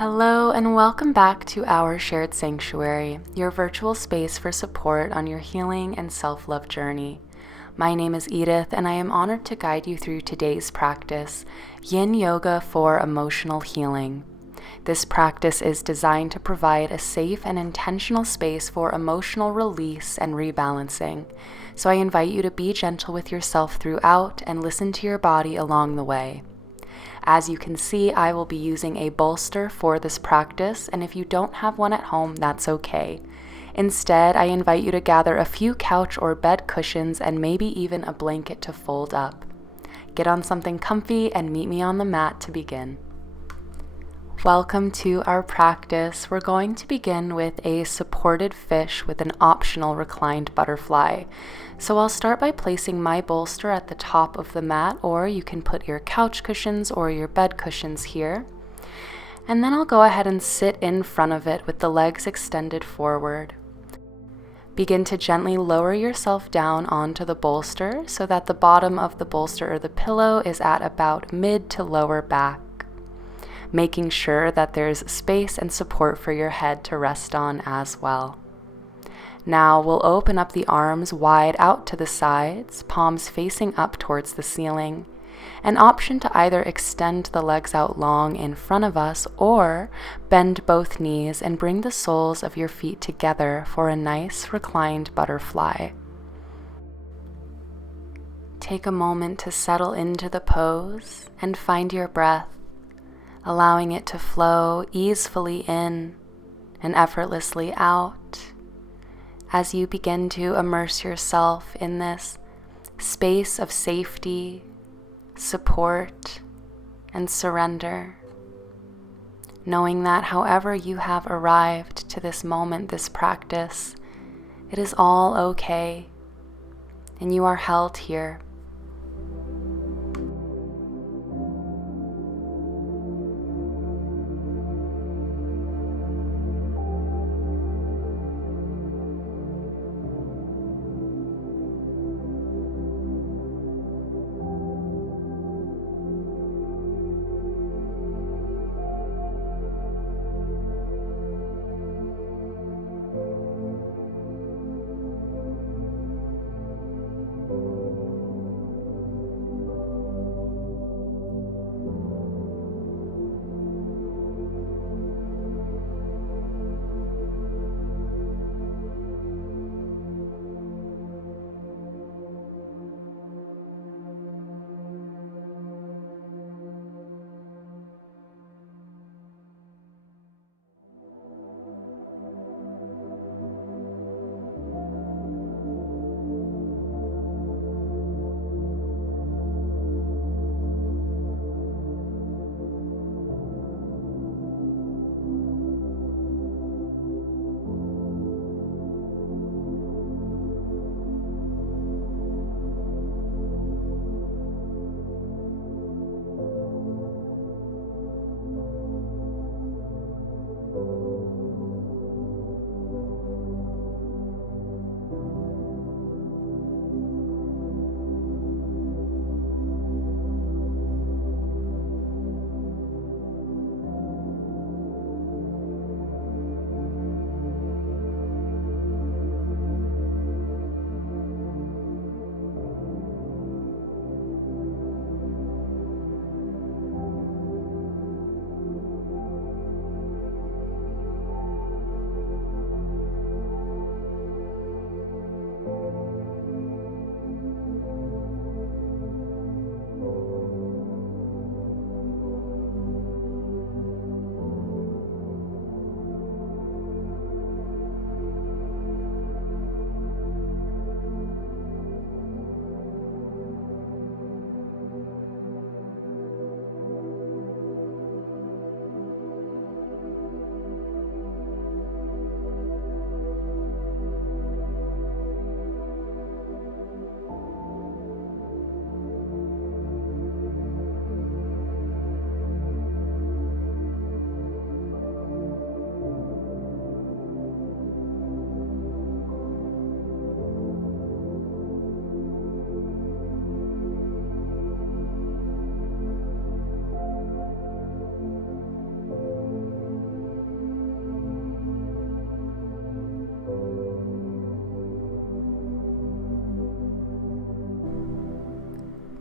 Hello and welcome back to our shared sanctuary, your virtual space for support on your healing and self-love journey. My name is Edith and I am honored to guide you through today's practice, Yin Yoga for Emotional Healing. This practice is designed to provide a safe and intentional space for emotional release and rebalancing. So I invite you to be gentle with yourself throughout and listen to your body along the way. As you can see, I will be using a bolster for this practice, and if you don't have one at home, that's okay. Instead, I invite you to gather a few couch or bed cushions and maybe even a blanket to fold up. Get on something comfy and meet me on the mat to begin. Welcome to our practice. We're going to begin with a supported fish with an optional reclined butterfly. So I'll start by placing my bolster at the top of the mat, or you can put your couch cushions or your bed cushions here. And then I'll go ahead and sit in front of it with the legs extended forward. Begin to gently lower yourself down onto the bolster so that the bottom of the bolster or the pillow is at about mid to lower back, making sure that there's space and support for your head to rest on as well. Now we'll open up the arms wide out to the sides, palms facing up towards the ceiling. An option to either extend the legs out long in front of us or bend both knees and bring the soles of your feet together for a nice reclined butterfly. Take a moment to settle into the pose and find your breath, allowing it to flow easefully in and effortlessly out as you begin to immerse yourself in this space of safety, support, and surrender, knowing that however you have arrived to this moment, this practice, it is all okay, and you are held here.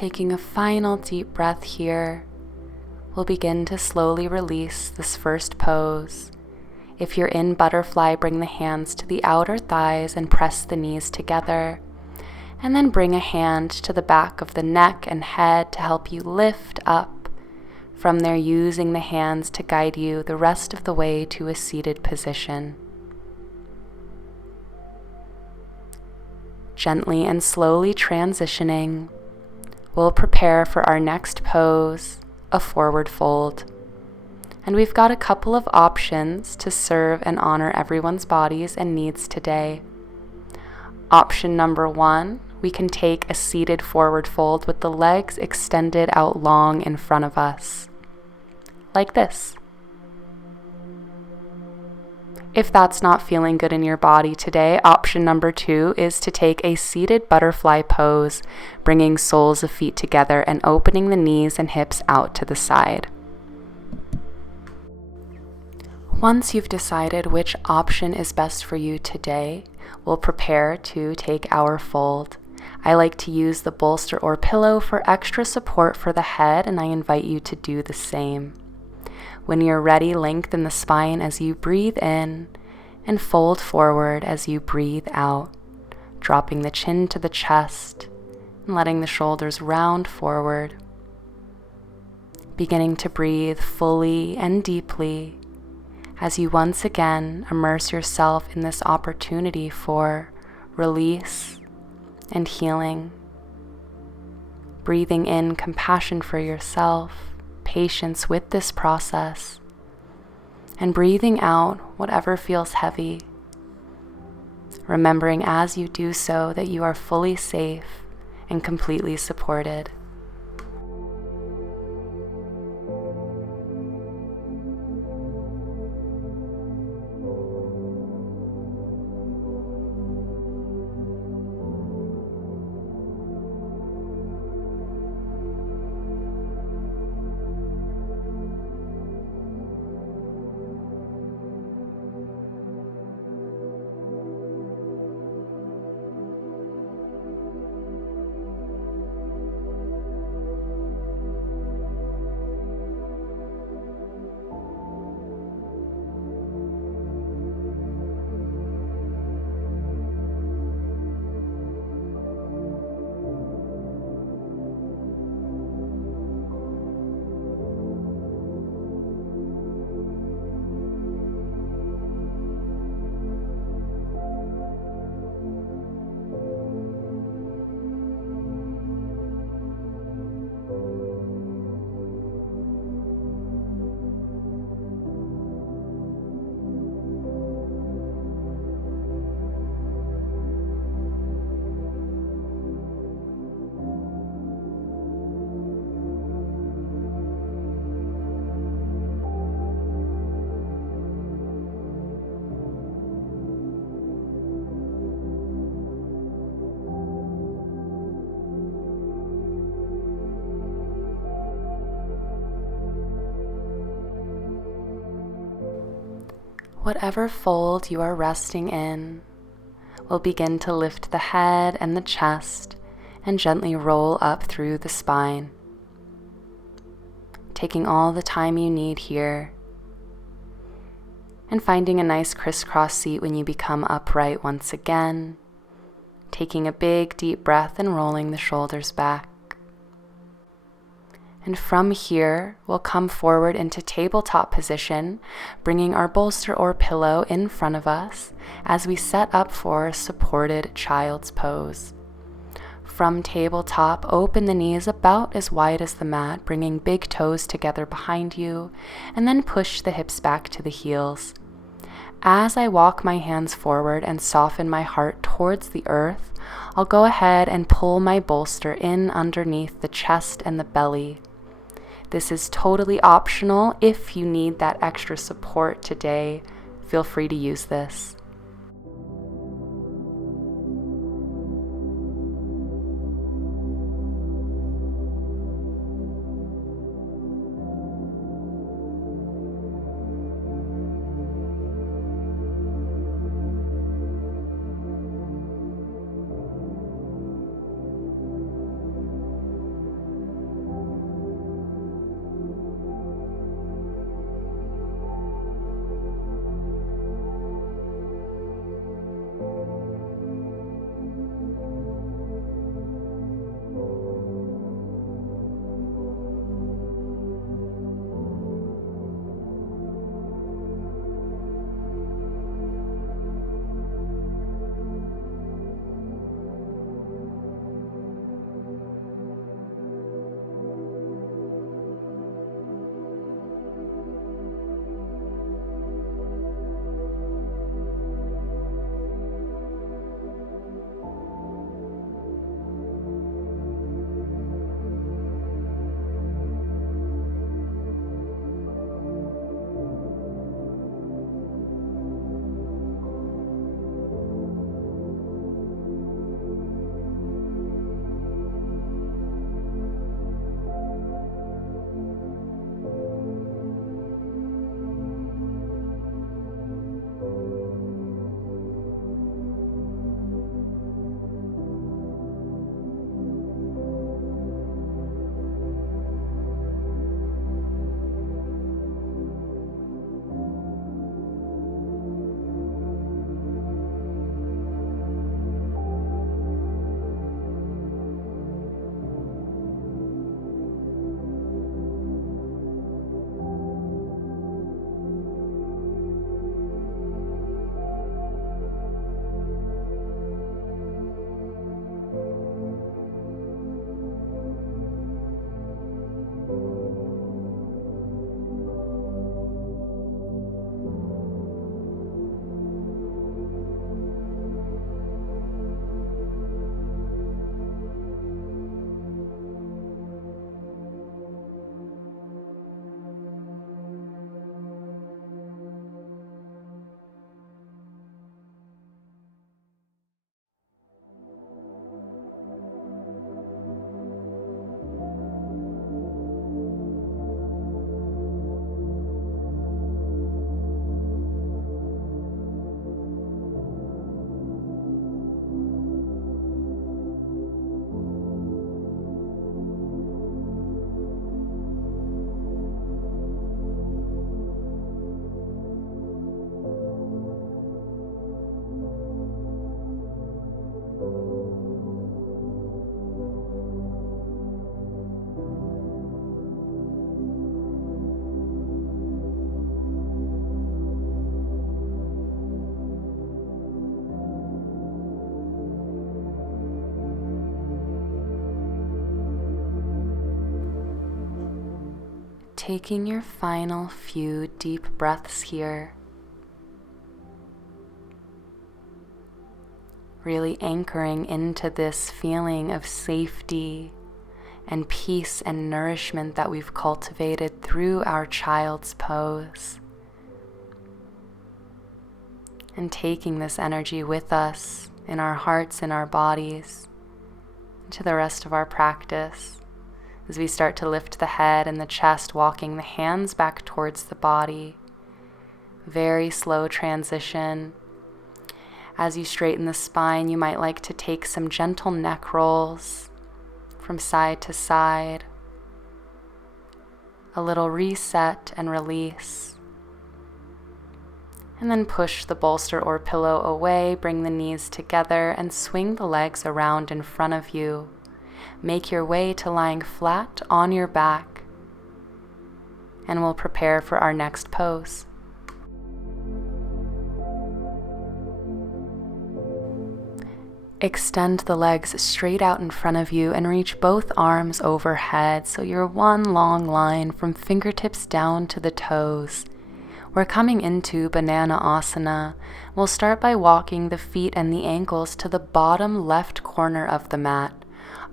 Taking a final deep breath here, we'll begin to slowly release this first pose. If you're in butterfly, bring the hands to the outer thighs and press the knees together. And then bring a hand to the back of the neck and head to help you lift up. From there, using the hands to guide you the rest of the way to a seated position. Gently and slowly transitioning, we'll prepare for our next pose, a forward fold. And we've got a couple of options to serve and honor everyone's bodies and needs today. Option number 1, we can take a seated forward fold with the legs extended out long in front of us, like this. If that's not feeling good in your body today, option number 2 is to take a seated butterfly pose, bringing soles of feet together and opening the knees and hips out to the side. Once you've decided which option is best for you today, we'll prepare to take our fold. I like to use the bolster or pillow for extra support for the head, and I invite you to do the same. When you're ready, lengthen the spine as you breathe in and fold forward as you breathe out, dropping the chin to the chest and letting the shoulders round forward. Beginning to breathe fully and deeply as you once again immerse yourself in this opportunity for release and healing. Breathing in compassion for yourself, patience with this process, and breathing out whatever feels heavy. Remembering as you do so that you are fully safe and completely supported. Whatever fold you are resting in, we'll begin to lift the head and the chest and gently roll up through the spine. Taking all the time you need here and finding a nice crisscross seat when you become upright once again, taking a big deep breath and rolling the shoulders back. And from here, we'll come forward into tabletop position, bringing our bolster or pillow in front of us as we set up for a supported child's pose. From tabletop, open the knees about as wide as the mat, bringing big toes together behind you, and then push the hips back to the heels. As I walk my hands forward and soften my heart towards the earth, I'll go ahead and pull my bolster in underneath the chest and the belly. This is totally optional. If you need that extra support today, feel free to use this. taking your final few deep breaths here, really anchoring into this feeling of safety and peace and nourishment that we've cultivated through our child's pose. And taking this energy with us in our hearts and our bodies into the rest of our practice as we start to lift the head and the chest, walking the hands back towards the body. Very slow transition. As you straighten the spine, you might like to take some gentle neck rolls from side to side. A little reset and release. And then push the bolster or pillow away, bring the knees together, and swing the legs around in front of you. Make your way to lying flat on your back, and we'll prepare for our next pose. Extend the legs straight out in front of you and reach both arms overhead so you're one long line from fingertips down to the toes. We're coming into Banana Asana. We'll start by walking the feet and the ankles to the bottom left corner of the mat.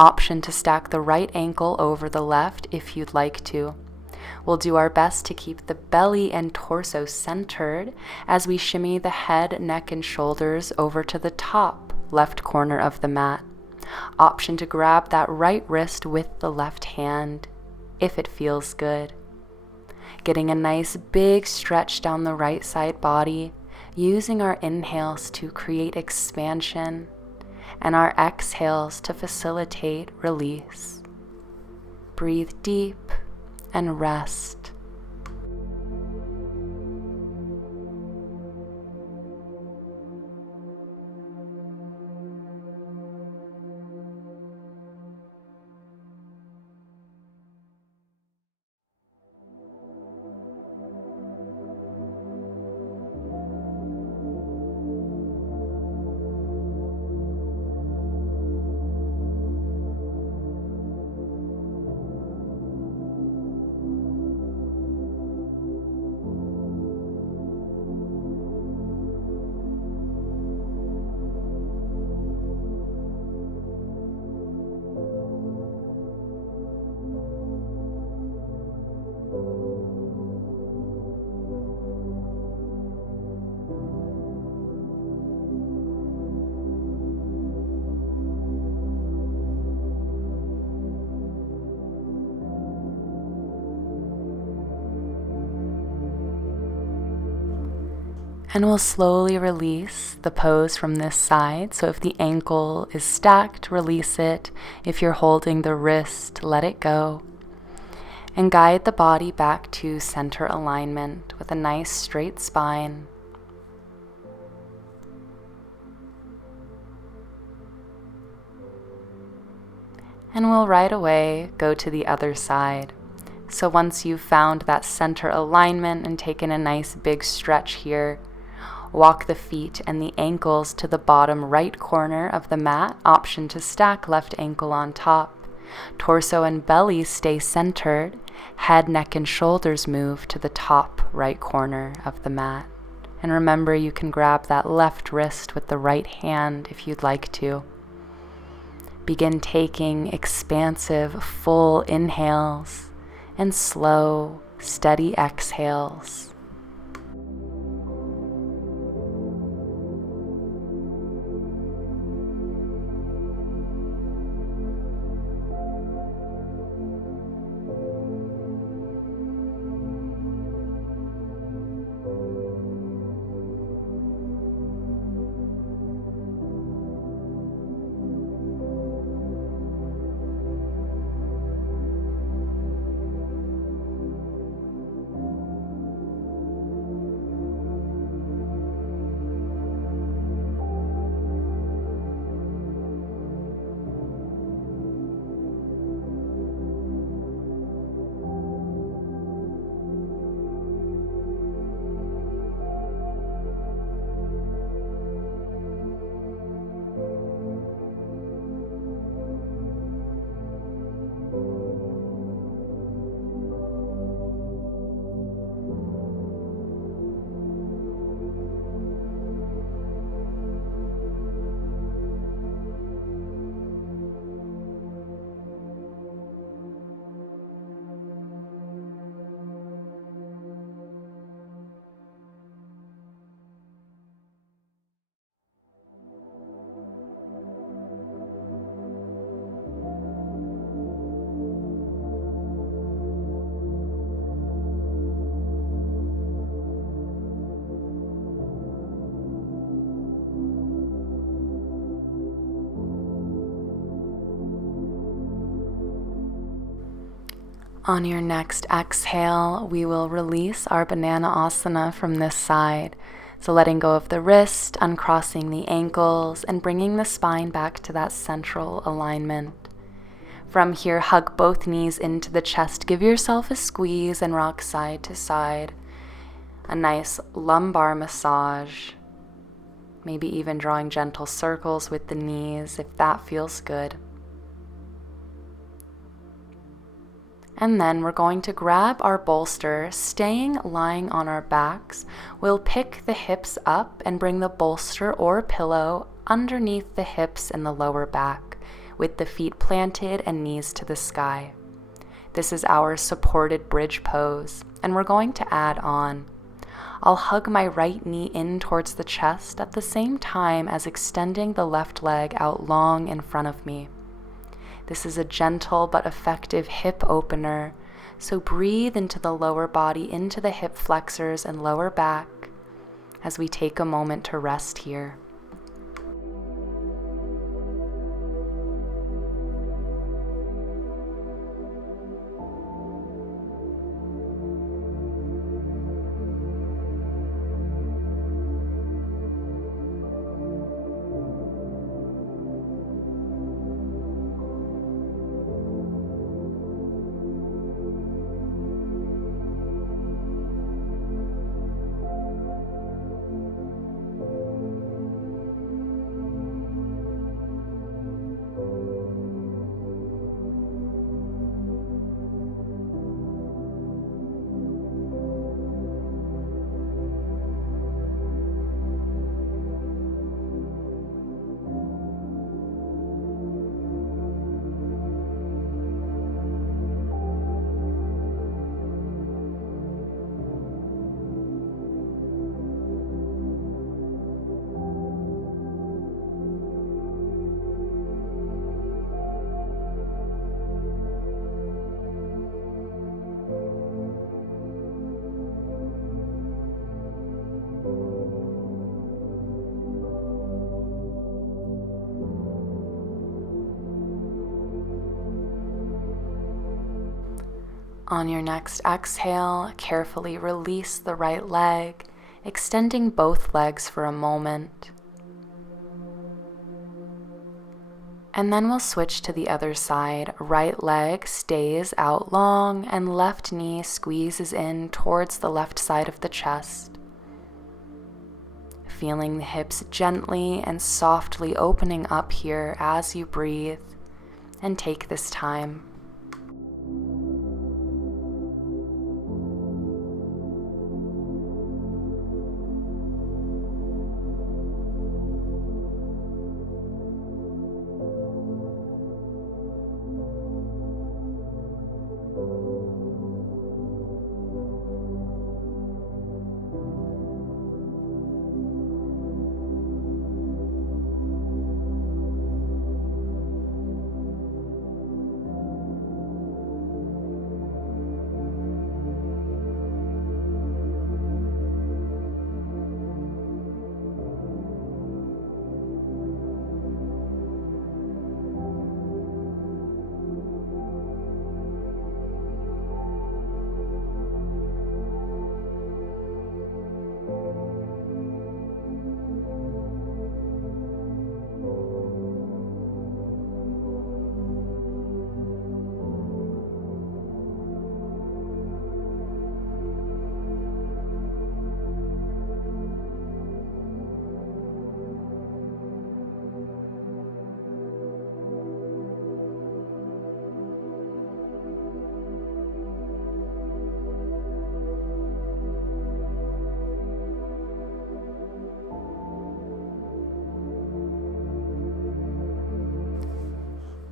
Option to stack the right ankle over the left if you'd like to. We'll do our best to keep the belly and torso centered as we shimmy the head, neck, and shoulders over to the top left corner of the mat. Option to grab that right wrist with the left hand if it feels good. Getting a nice big stretch down the right side body, using our inhales to create expansion and our exhales to facilitate release. Breathe deep and rest. And we'll slowly release the pose from this side. So if the ankle is stacked, release it. If you're holding the wrist, let it go. And guide the body back to center alignment with a nice straight spine. And we'll right away go to the other side. So once you've found that center alignment and taken a nice big stretch here, walk the feet and the ankles to the bottom right corner of the mat. Option to stack left ankle on top. Torso and belly stay centered. Head, neck, and shoulders move to the top right corner of the mat. And remember, you can grab that left wrist with the right hand if you'd like to. Begin taking expansive, full inhales and slow, steady exhales. On your next exhale, we will release our banana asana from this side. So letting go of the wrist, uncrossing the ankles, and bringing the spine back to that central alignment. From here, hug both knees into the chest. Give yourself a squeeze and rock side to side. A nice lumbar massage. Maybe even drawing gentle circles with the knees if that feels good. And then we're going to grab our bolster, staying lying on our backs. We'll pick the hips up and bring the bolster or pillow underneath the hips and the lower back, with the feet planted and knees to the sky. This is our supported bridge pose, and we're going to add on. I'll hug my right knee in towards the chest at the same time as extending the left leg out long in front of me. This is a gentle but effective hip opener, so breathe into the lower body, into the hip flexors and lower back as we take a moment to rest here. On your next exhale, carefully release the right leg, extending both legs for a moment. And then we'll switch to the other side. Right leg stays out long and left knee squeezes in towards the left side of the chest. Feeling the hips gently and softly opening up here as you breathe and take this time.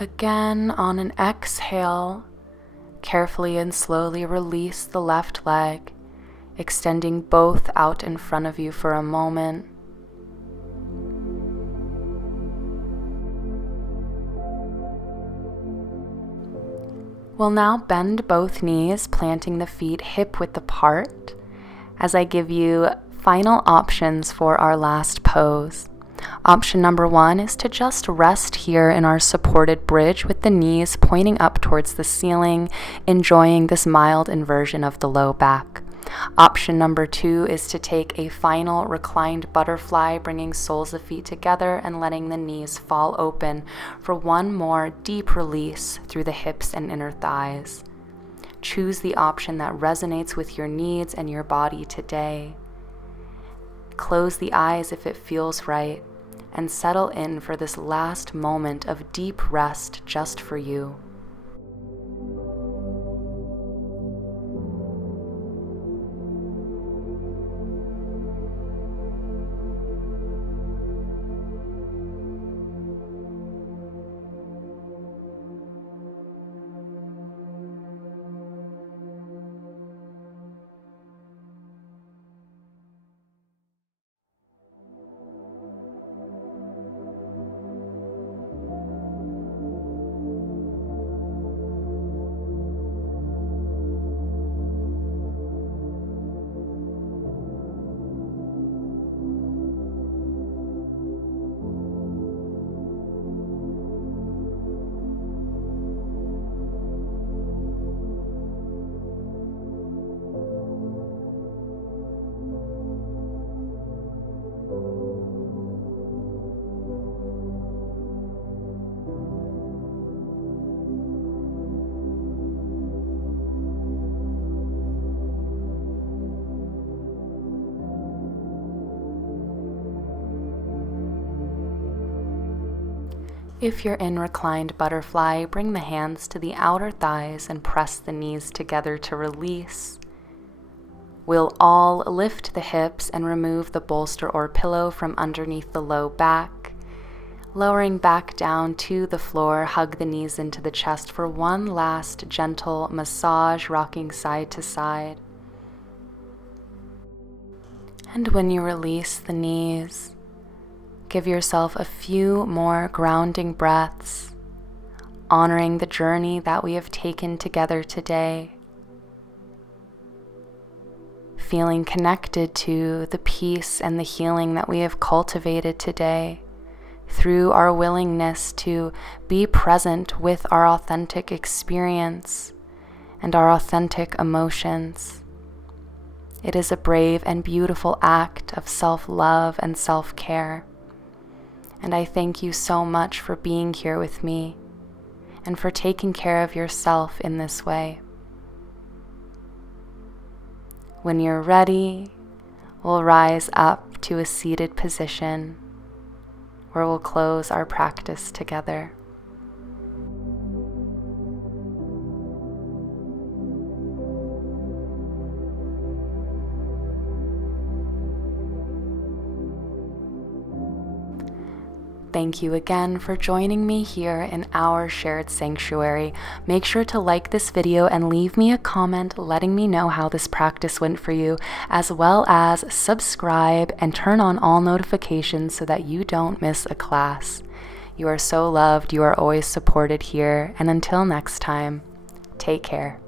Again, on an exhale, carefully and slowly release the left leg, extending both out in front of you for a moment. We'll now bend both knees, planting the feet hip-width apart as I give you final options for our last pose. Option number 1 is to just rest here in our supported bridge with the knees pointing up towards the ceiling, enjoying this mild inversion of the low back. Option number 2 is to take a final reclined butterfly, bringing soles of feet together and letting the knees fall open for one more deep release through the hips and inner thighs. Choose the option that resonates with your needs and your body today. Close the eyes if it feels right, and settle in for this last moment of deep rest just for you. If you're in reclined butterfly, bring the hands to the outer thighs and press the knees together to release. We'll all lift the hips and remove the bolster or pillow from underneath the low back. Lowering back down to the floor, hug the knees into the chest for one last gentle massage, rocking side to side. And when you release the knees, give yourself a few more grounding breaths, honoring the journey that we have taken together today, feeling connected to the peace and the healing that we have cultivated today through our willingness to be present with our authentic experience and our authentic emotions. It is a brave and beautiful act of self-love and self-care. And I thank you so much for being here with me and for taking care of yourself in this way. When you're ready, we'll rise up to a seated position where we'll close our practice together. Thank you again for joining me here in our shared sanctuary. Make sure to like this video and leave me a comment letting me know how this practice went for you, as well as subscribe and turn on all notifications so that you don't miss a class. You are so loved, you are always supported here, and until next time, take care.